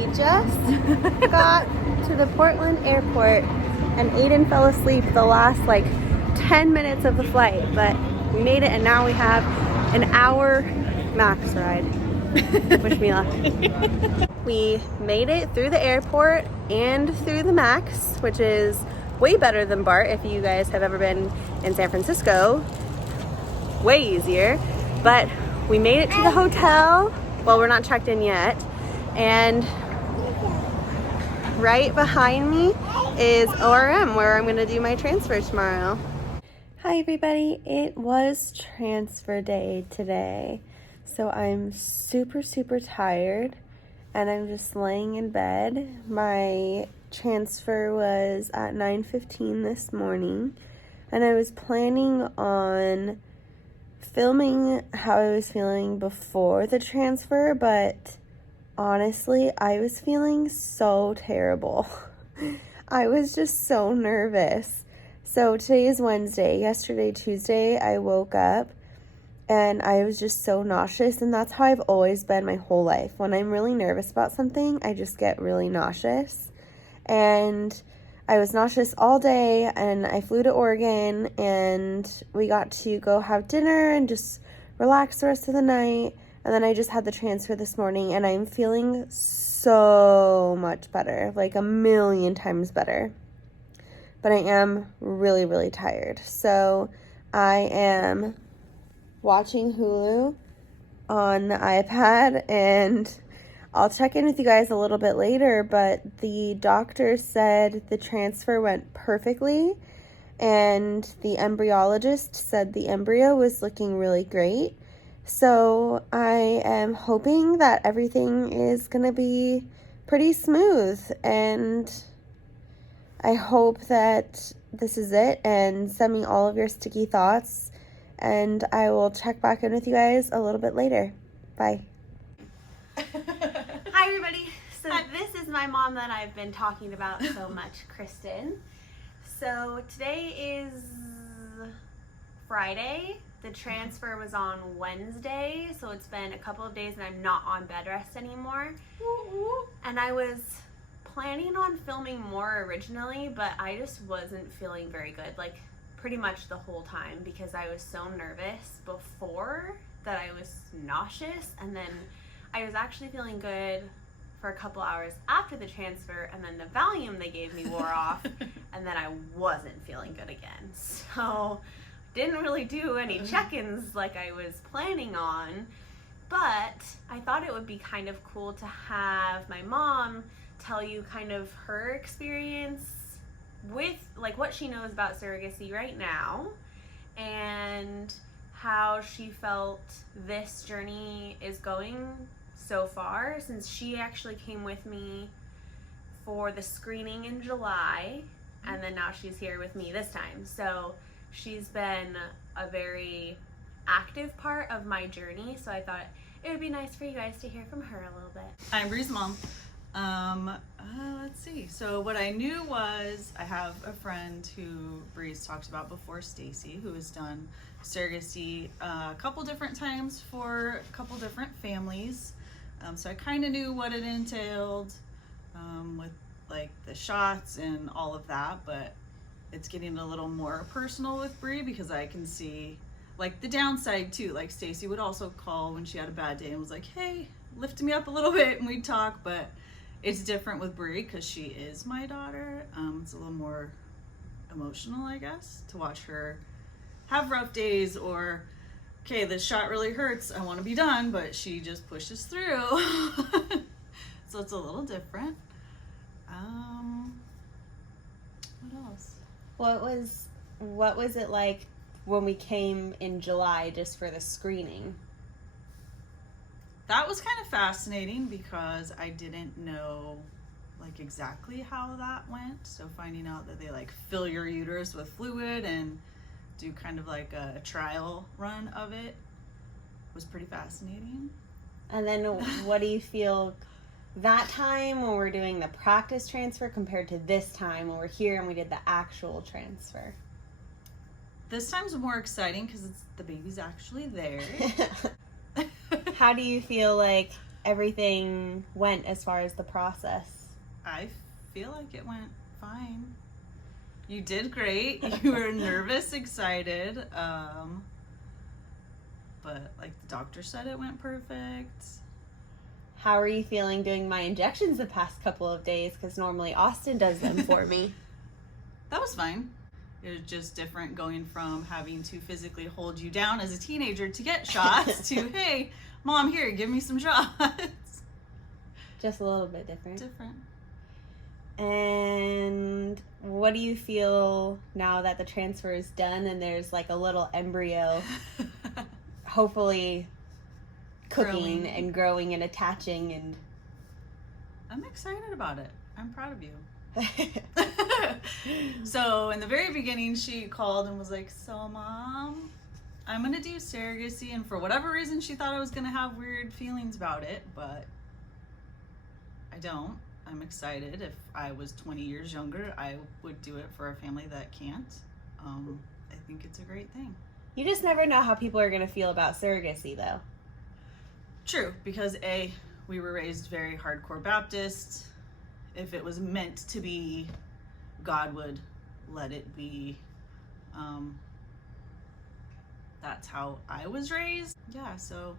We just got to the Portland airport and Aiden fell asleep the last like 10 minutes of the flight, but we made it and now we have an hour max ride. Wish me luck. We made it through the airport and through the max, which is way better than BART if you guys have ever been in San Francisco. Way easier. But we made it to the hotel. Well, we're not checked in yet. And right behind me is ORM, where I'm gonna do my transfer tomorrow. Hi everybody, it was transfer day today. So I'm super tired and I'm just laying in bed. My transfer was at 9:15 this morning and I was planning on filming how I was feeling before the transfer, but honestly, I was feeling so terrible. I was just so nervous. So today is Wednesday. Yesterday, Tuesday, I woke up and I was just so nauseous, and that's how I've always been my whole life. When I'm really nervous about something, I just get really nauseous. And I was nauseous all day, and I flew to Oregon, and we got to go have dinner and just relax the rest of the night. And then I just had the transfer this morning, and I'm feeling so much better, like a million times better. But I am really tired. So I am watching Hulu on the iPad, and I'll check in with you guys a little bit later, but the doctor said the transfer went perfectly, and the embryologist said the embryo was looking really great. So I am hoping that everything is going to be pretty smooth, and I hope that this is it, and send me all of your sticky thoughts, and I will check back in with you guys a little bit later. Bye. Hi everybody. So this is my mom that I've been talking about so much, Kristen. So today is Friday. The transfer was on Wednesday, so it's been a couple of days and I'm not on bed rest anymore. And I was planning on filming more originally, but I just wasn't feeling very good, like pretty much the whole time, because I was so nervous before that I was nauseous, and then I was actually feeling good for a couple hours after the transfer, and then the Valium they gave me wore off, and then I wasn't feeling good again. So didn't really do any check-ins like I was planning on, but I thought it would be kind of cool to have my mom tell you kind of her experience with like what she knows about surrogacy right now, and how she felt this journey is going so far, since she actually came with me for the screening in July, and then now she's here with me this time. So she's been a very active part of my journey, so I thought it would be nice for you guys to hear from her a little bit. I'm Bree's mom. Let's see. So what I knew was I have a friend who Bree's talked about before, Stacy, who has done surrogacy a couple different times for a couple different families. So I kind of knew what it entailed with like the shots and all of that, but it's getting a little more personal with Bree because I can see like the downside too. Like Stacy would also call when she had a bad day and was like, hey, lift me up a little bit, and we'd talk, but it's different with Bree because she is my daughter. It's a little more emotional, I guess, to watch her have rough days, or, okay, this shot really hurts, I want to be done, but she just pushes through. So it's a little different. What else? What was it like when we came in July just for the screening? That was kind of fascinating because I didn't know like exactly how that went. So finding out that they like fill your uterus with fluid and do kind of like a trial run of it was pretty fascinating. And then what do you feel that time when we're doing the practice transfer compared to this time when we're here and we did the actual transfer? This time's more exciting because the baby's actually there. How do you feel like everything went as far as the process? I feel like it went fine. You did great. You were nervous, excited. But like the doctor said, it went perfect. How are you feeling doing my injections the past couple of days? Because normally Austin does them for me. That was fine. It was just different going from having to physically hold you down as a teenager to get shots to, hey, Mom, here, give me some shots. Just a little bit different. Different. And what do you feel now that the transfer is done and there's like a little embryo, hopefully cooking and growing and attaching? And I'm excited about it. I'm proud of you. So in the very beginning, she called and was like, so Mom, I'm gonna do surrogacy, and for whatever reason she thought I was gonna have weird feelings about it, but I don't. I'm excited. If I was 20 years younger, I would do it for a family that can't. I think it's a great thing. You just never know how people are going to feel about surrogacy, though. True, because we were raised very hardcore Baptist. If it was meant to be, God would let it be. That's how I was raised. Yeah, so,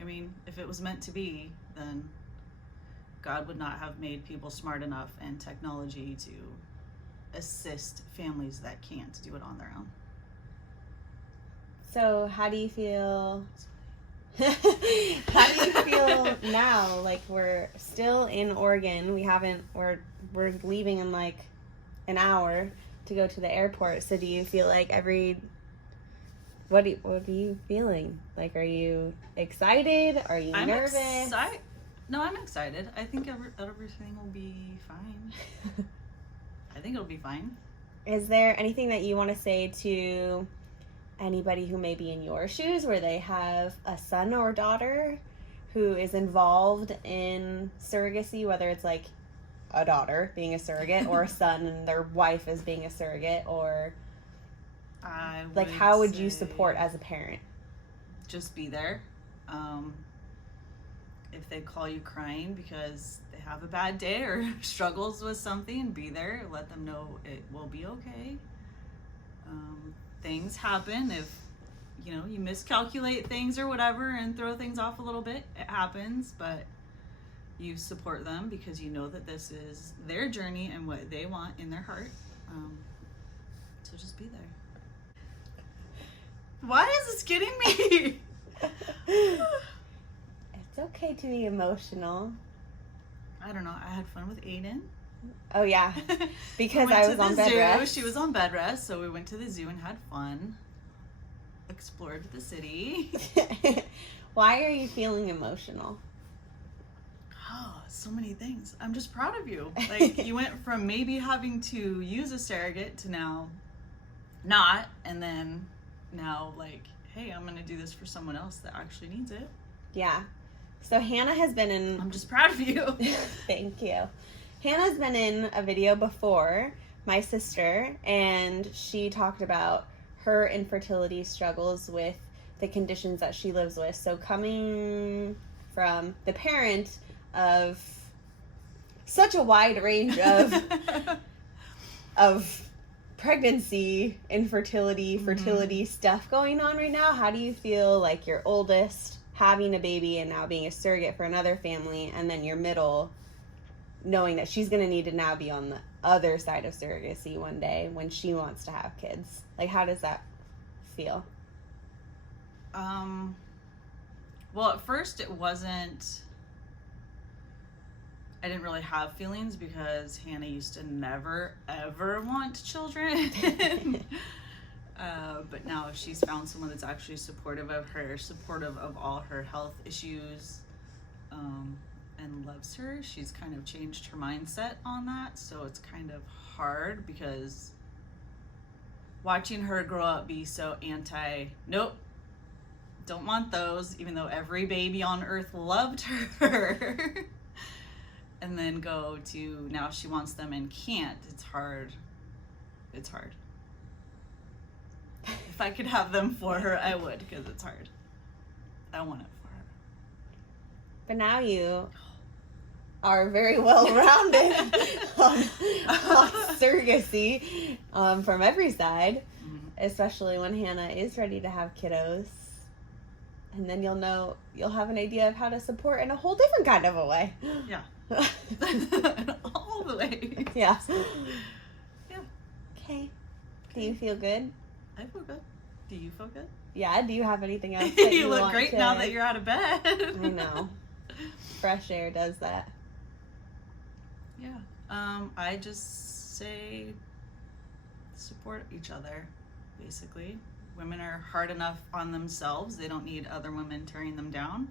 I mean, if it was meant to be, then God would not have made people smart enough and technology to assist families that can't do it on their own. So how do you feel? How do you feel now? Like, we're still in Oregon. We're leaving in like an hour to go to the airport. So do you feel like what are you feeling? Like, are you excited? Are you nervous? No, I'm excited. I think everything will be fine. I think it'll be fine. Is there anything that you want to say to anybody who may be in your shoes, where they have a son or daughter who is involved in surrogacy, whether it's like a daughter being a surrogate or a son and their wife is being a surrogate, or how would you support as a parent? Just be there. If they call you crying because they have a bad day or struggles with something, be there. Let them know it will be okay. Things happen. If you miscalculate things or whatever and throw things off a little bit, it happens, but you support them because you know that this is their journey and what they want in their heart. So just be there. Why is this getting me? It's okay to be emotional. I don't know. I had fun with Aiden. Oh, yeah. Because I was on bed rest. She was on bed rest, so we went to the zoo and had fun. Explored the city. Why are you feeling emotional? Oh, so many things. I'm just proud of you. Like, you went from maybe having to use a surrogate to now not, and then now, like, hey, I'm going to do this for someone else that actually needs it. Yeah. So Hannah has been in... I'm just proud of you. Thank you. Hannah's been in a video before, my sister, and she talked about her infertility struggles with the conditions that she lives with. So coming from the parent of such a wide range of pregnancy, infertility, fertility stuff going on right now, how do you feel like your oldest having a baby and now being a surrogate for another family, and then your middle knowing that she's going to need to now be on the other side of surrogacy one day when she wants to have kids? Like, how does that feel? Well, at first it wasn't, I didn't really have feelings because Hannah used to never, ever want children. But now she's found someone that's actually supportive of her, supportive of all her health issues, and loves her. She's kind of changed her mindset on that, so it's kind of hard because watching her grow up be so nope, don't want those, even though every baby on earth loved her, and then go to now she wants them and can't. It's hard. If I could have them for her, I would, because it's hard. I want it for her. but now you are very well-rounded on surrogacy from every side, especially when Hannah is ready to have kiddos. And then you'll have an idea of how to support in a whole different kind of a way. Yeah. All the way. Yeah. Yeah. Okay. Do you feel good? I feel good. Do you feel good? Yeah. Do you have anything else that you look want great to... now that you're out of bed. I know. Fresh air does that. Yeah. I just say support each other, basically. Women are hard enough on themselves. They don't need other women tearing them down.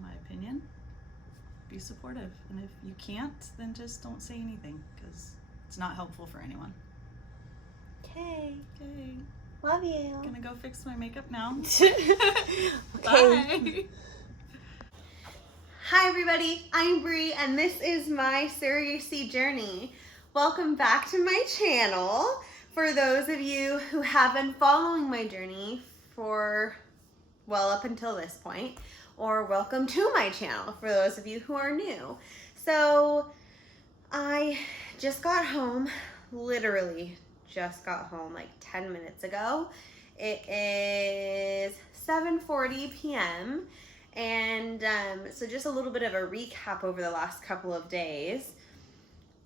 My opinion, be supportive. And if you can't, then just don't say anything, because it's not helpful for anyone. Okay. Okay. Love you. Gonna go fix my makeup now. Okay. Bye. Hi everybody, I'm Bree and this is my surrogacy journey. Welcome back to my channel. For those of you who have been following my journey for, well, up until this point, or welcome to my channel for those of you who are new. So I just got home, literally just got home like 10 minutes ago. It is 7:40 p.m. And so just a little bit of a recap over the last couple of days.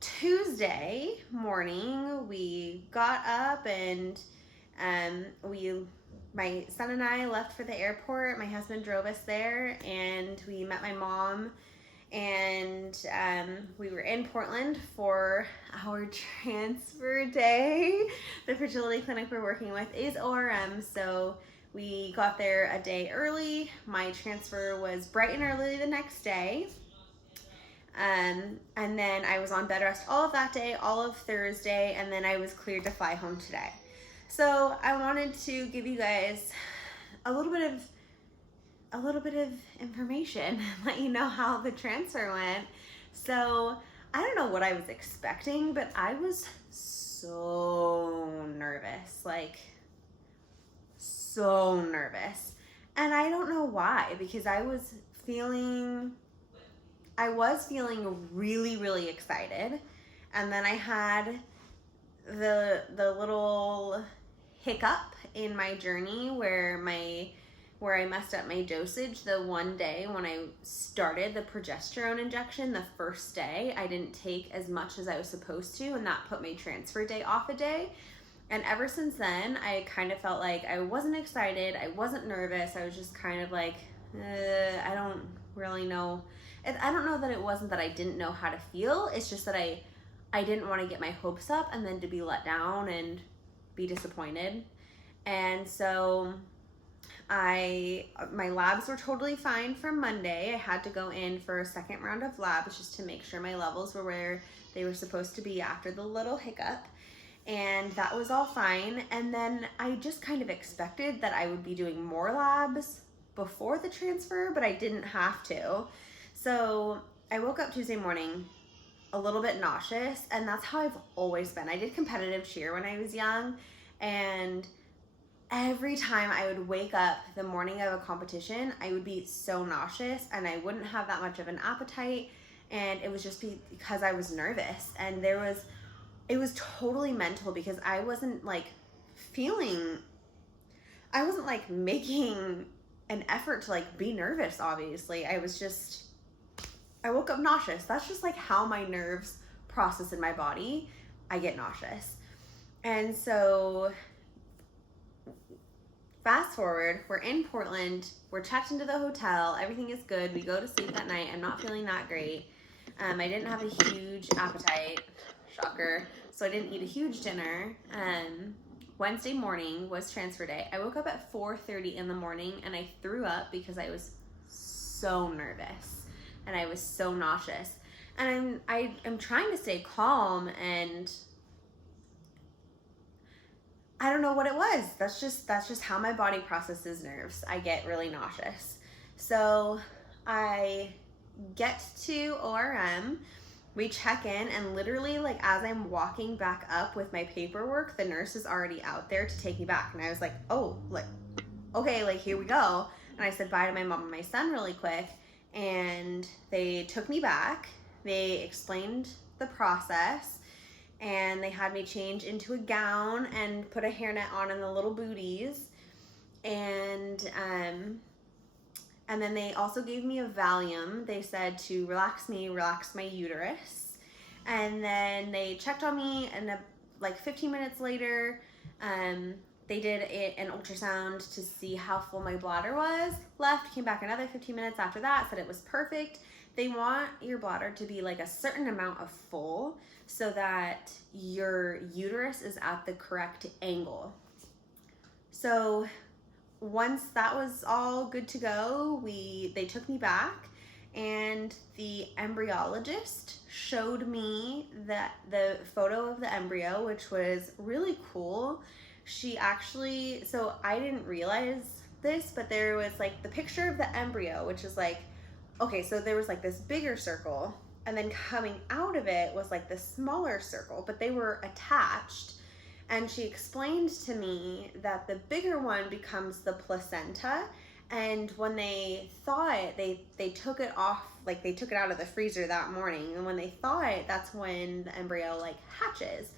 Tuesday morning, we got up and my son and I left for the airport. My husband drove us there and we met my mom, and we were in Portland for our transfer day. The fertility clinic we're working with is ORM, so we got there a day early. My transfer was bright and early the next day. And then I was on bed rest all of that day, all of Thursday, and then I was cleared to fly home today. So I wanted to give you guys a little bit of information, let you know how the transfer went. So I don't know what I was expecting, but I was so nervous, like so nervous. And I don't know why, because I was feeling really, really excited. And then I had the little hiccup in my journey where I messed up my dosage the one day when I started the progesterone injection. The first day I didn't take as much as I was supposed to, and that put my transfer day off a day. And ever since then, I kind of felt like I wasn't excited, I wasn't nervous, I was just kind of like, I don't really know. I don't know that it wasn't that I didn't know how to feel, it's just that I didn't want to get my hopes up and then to be let down and be disappointed. And so my labs were totally fine for Monday. I had to go in for a second round of labs just to make sure my levels were where they were supposed to be after the little hiccup. And that was all fine. And then I just kind of expected that I would be doing more labs before the transfer, but I didn't have to. So I woke up Tuesday morning a little bit nauseous, and that's how I've always been. I did competitive cheer when I was young, and every time I would wake up the morning of a competition, I would be so nauseous and I wouldn't have that much of an appetite, and it was just because I was nervous. And it was totally mental, because I wasn't like making an effort to like be nervous, obviously. I woke up nauseous. That's just like how my nerves process in my body. I get nauseous. And so fast forward, we're in Portland, we're checked into the hotel, everything is good, we go to sleep that night. I'm not feeling that great. I didn't have a huge appetite, shocker, so I didn't eat a huge dinner. Wednesday morning was transfer day. I woke up at 4:30 in the morning and I threw up because I was so nervous and I was so nauseous. And I'm trying to stay calm, and I don't know what it was. That's just how my body processes nerves. I get really nauseous. So I get to ORM, we check in, and literally like as I'm walking back up with my paperwork, the nurse is already out there to take me back. And I was like, oh, like, okay, like here we go. and I said bye to my mom and my son really quick, and they took me back. They explained the process, and they had me change into a gown and put a hairnet on in the little booties, and then they also gave me a Valium. They said to relax me, relax my uterus. And then they checked on me, and like 15 minutes later, they did an ultrasound to see how full my bladder was. Left, came back another 15 minutes after that, said it was perfect. They want your bladder to be like a certain amount of full so that your uterus is at the correct angle. So once that was all good to go, they took me back, and the embryologist showed me the photo of the embryo, which was really cool. She actually, so I didn't realize this, but there was like the picture of the embryo, which is like, okay, so there was like this bigger circle, and then coming out of it was like this smaller circle, but they were attached. And she explained to me that the bigger one becomes the placenta. And when they thaw it, they took it off, like they took it out of the freezer that morning. And when they thaw it, that's when the embryo like hatches.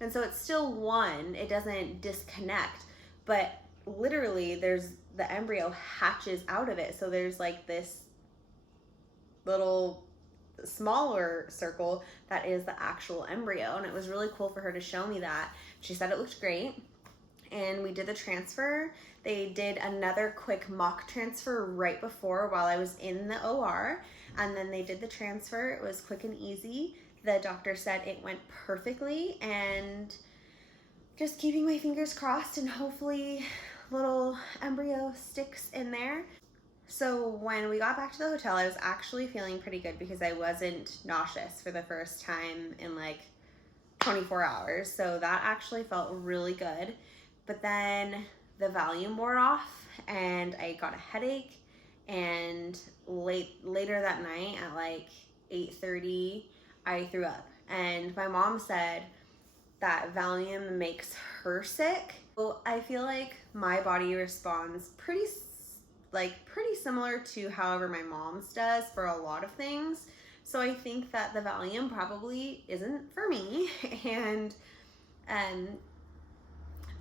And so it's still one, it doesn't disconnect, but literally the embryo hatches out of it. So there's like this little smaller circle that is the actual embryo, and it was really cool for her to show me that. She said it looked great, and we did the transfer. They did another quick mock transfer right before while I was in the OR, and then they did the transfer. It was quick and easy. The doctor said it went perfectly, and just keeping my fingers crossed, and hopefully little embryo sticks in there. So when we got back to the hotel, I was actually feeling pretty good because I wasn't nauseous for the first time in like 24 hours. So that actually felt really good. But then the Valium wore off, and I got a headache, and later that night at like 8:30, I threw up. And my mom said that Valium makes her sick. So I feel like my body responds pretty similar to however my mom's does for a lot of things. So I think that the Valium probably isn't for me. And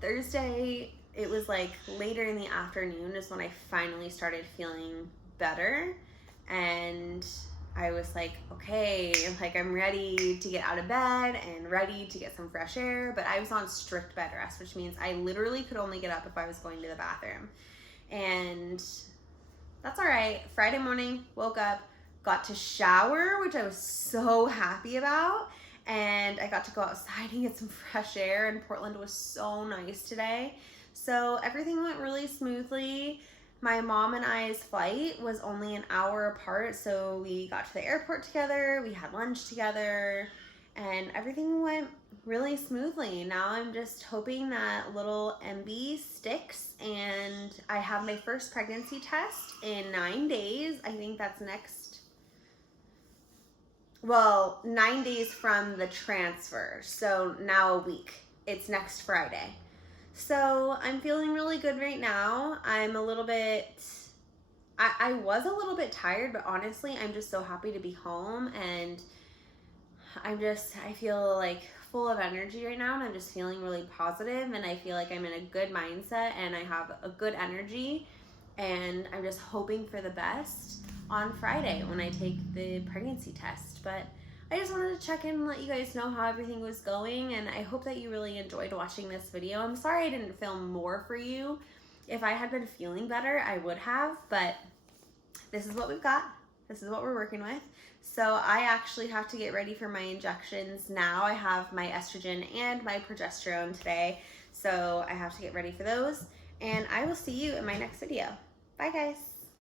Thursday, it was like later in the afternoon is when I finally started feeling better. And I was like, okay, like I'm ready to get out of bed and ready to get some fresh air. But I was on strict bed rest, which means I literally could only get up if I was going to the bathroom. And that's all right. Friday morning, woke up, got to shower, which I was so happy about. And I got to go outside and get some fresh air, and Portland was so nice today. So everything went really smoothly. My mom and I's flight was only an hour apart, so we got to the airport together, we had lunch together, and everything went really smoothly. Now I'm just hoping that little MB sticks, and I have my first pregnancy test in 9 days. I think that's 9 days from the transfer, so now a week. It's next Friday. So I'm feeling really good right now. I'm a little bit, I was a little bit tired, but honestly, I'm just so happy to be home, and I feel like full of energy right now, and I'm just feeling really positive, and I feel like I'm in a good mindset, and I have a good energy, and I'm just hoping for the best on Friday when I take the pregnancy test. But I just wanted to check in and let you guys know how everything was going, and I hope that you really enjoyed watching this video. I'm sorry I didn't film more for you. If I had been feeling better, I would have, but this is what we've got. This is what we're working with. So I actually have to get ready for my injections now. I have my estrogen and my progesterone today, so I have to get ready for those, and I will see you in my next video. Bye, guys.